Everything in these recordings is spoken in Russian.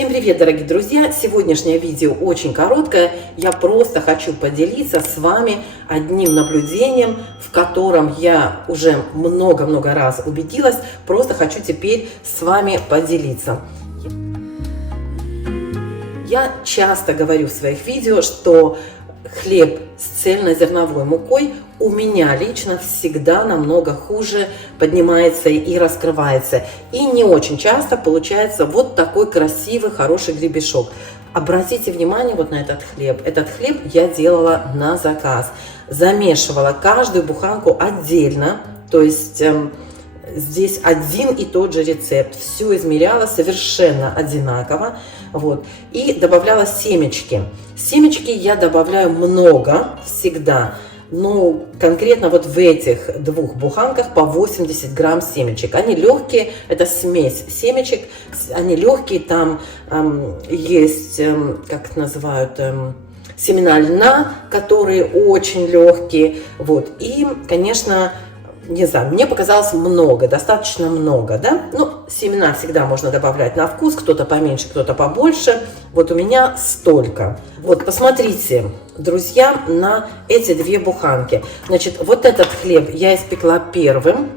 Всем привет, дорогие друзья! Сегодняшнее видео очень короткое. Я просто хочу поделиться с вами одним наблюдением, в котором я уже много-много раз убедилась. Просто хочу теперь с вами поделиться. Я часто говорю в своих видео, что хлеб с цельнозерновой мукой у меня лично всегда намного хуже поднимается и раскрывается. И не очень часто получается вот такой красивый, хороший гребешок. Обратите внимание вот на этот хлеб. Этот хлеб я делала на заказ. Замешивала каждую буханку отдельно, то есть здесь один и тот же рецепт. Все измеряла совершенно одинаково. Вот. И добавляла семечки. Семечки я добавляю много всегда. Но конкретно вот в этих двух буханках по 80 грамм семечек. Они легкие, это смесь семечек, они легкие, там есть, как это называют, семена льна, которые очень легкие. Вот. И, конечно, не знаю, мне показалось много, достаточно много, да? Ну, семена всегда можно добавлять на вкус, кто-то поменьше, кто-то побольше. Вот у меня столько. Вот, посмотрите, друзья, на эти две буханки. Значит, вот этот хлеб я испекла первым.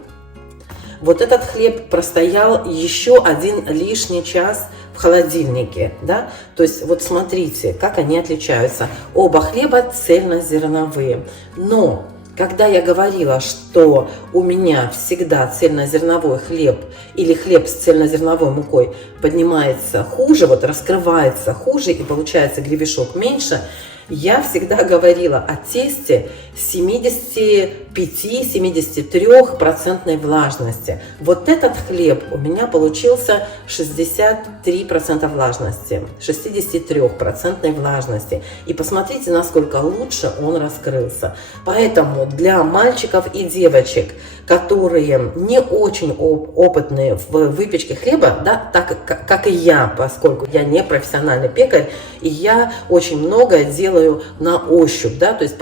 Вот этот хлеб простоял еще один лишний час в холодильнике, да? То есть, вот смотрите, как они отличаются. Оба хлеба цельнозерновые, но когда я говорила, что у меня всегда цельнозерновой хлеб или хлеб с цельнозерновой мукой поднимается хуже, вот раскрывается хуже и получается гребешок меньше, я всегда говорила о тесте 75-73% влажности. Вот этот хлеб у меня получился 63% влажности, 63% влажности. И посмотрите, насколько лучше он раскрылся. Поэтому для мальчиков и девочек, которые не очень опытные в выпечке хлеба, да, так как и я, поскольку я не профессиональный пекарь, и я очень многое делаю на ощупь, да, то есть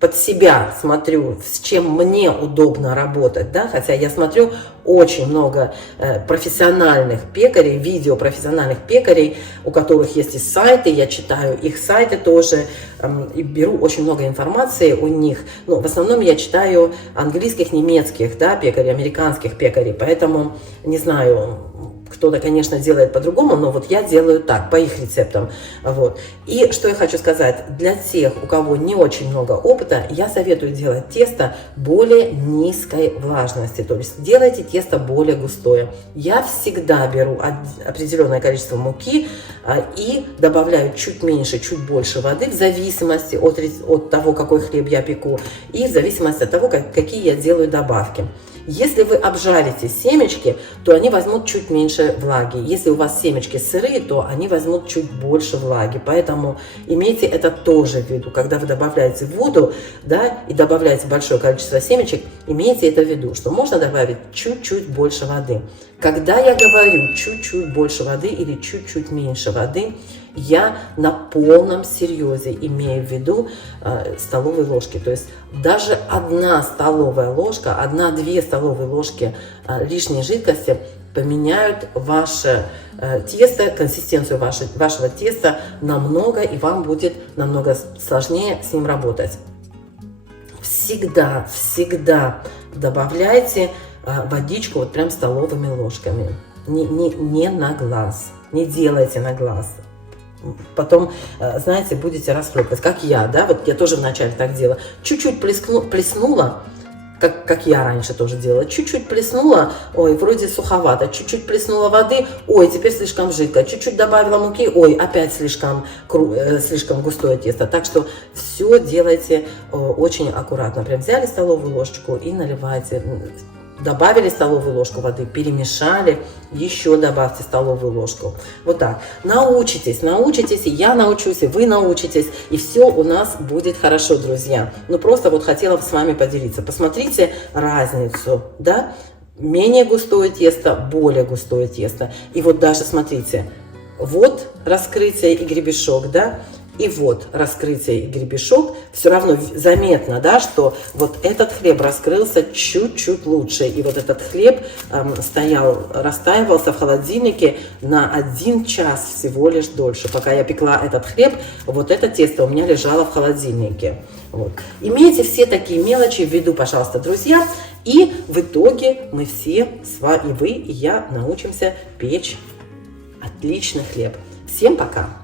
под себя смотрю, с чем мне удобно работать, да, хотя я смотрю очень много профессиональных пекарей, видео профессиональных пекарей, у которых есть и сайты, я читаю их сайты тоже, и беру очень много информации у них, но в основном я читаю английских, немецких, да, пекарей, американских пекарей, поэтому не знаю, кто-то, конечно, делает по-другому, но вот я делаю так, по их рецептам. Вот. И что я хочу сказать, для тех, у кого не очень много опыта, я советую делать тесто более низкой влажности, то есть делайте тесто более густое. Я всегда беру определенное количество муки и добавляю чуть меньше, чуть больше воды, в зависимости от того, какой хлеб я пеку, и в зависимости от того, какие я делаю добавки. Если вы обжарите семечки, то они возьмут чуть меньше влаги. Если у вас семечки сырые, то они возьмут чуть больше влаги. Поэтому имейте это тоже в виду. Когда вы добавляете воду, да, и добавляете большое количество семечек, имейте это в виду, что можно добавить чуть-чуть больше воды. Когда я говорю чуть-чуть больше воды или чуть-чуть меньше воды, я на полном серьезе имею в виду столовые ложки. То есть даже 1 столовая ложка, 1-2 столовые ложки лишней жидкости поменяют ваше тесто, консистенцию вашего теста намного, и вам будет намного сложнее с ним работать. Всегда добавляйте водичку вот прям столовыми ложками. Не на глаз. Не делайте на глаз. Потом, знаете, будете расхлебывать, как я, да, вот я тоже вначале так делала, чуть-чуть плеснула, как я раньше тоже делала, чуть-чуть плеснула, ой, вроде суховато, чуть-чуть плеснула воды, ой, теперь слишком жидко, чуть-чуть добавила муки, ой, опять слишком густое тесто, так что все делайте очень аккуратно, прям взяли столовую ложечку и наливайте. Добавили столовую ложку воды, перемешали, еще добавьте столовую ложку. Вот так. Научитесь, и я научусь, и вы научитесь, и все у нас будет хорошо, друзья. Ну, просто вот хотела с вами поделиться. Посмотрите разницу, да? Менее густое тесто, более густое тесто. И вот даже, смотрите, вот раскрытие и гребешок, да? И вот раскрытие и гребешок, все равно заметно, да, что вот этот хлеб раскрылся чуть-чуть лучше. И вот этот хлеб растаивался в холодильнике на 1 час всего лишь дольше. Пока я пекла этот хлеб, вот это тесто у меня лежало в холодильнике. Вот. Имейте все такие мелочи в виду, пожалуйста, друзья. И в итоге мы все, и вы, и я, научимся печь отличный хлеб. Всем пока!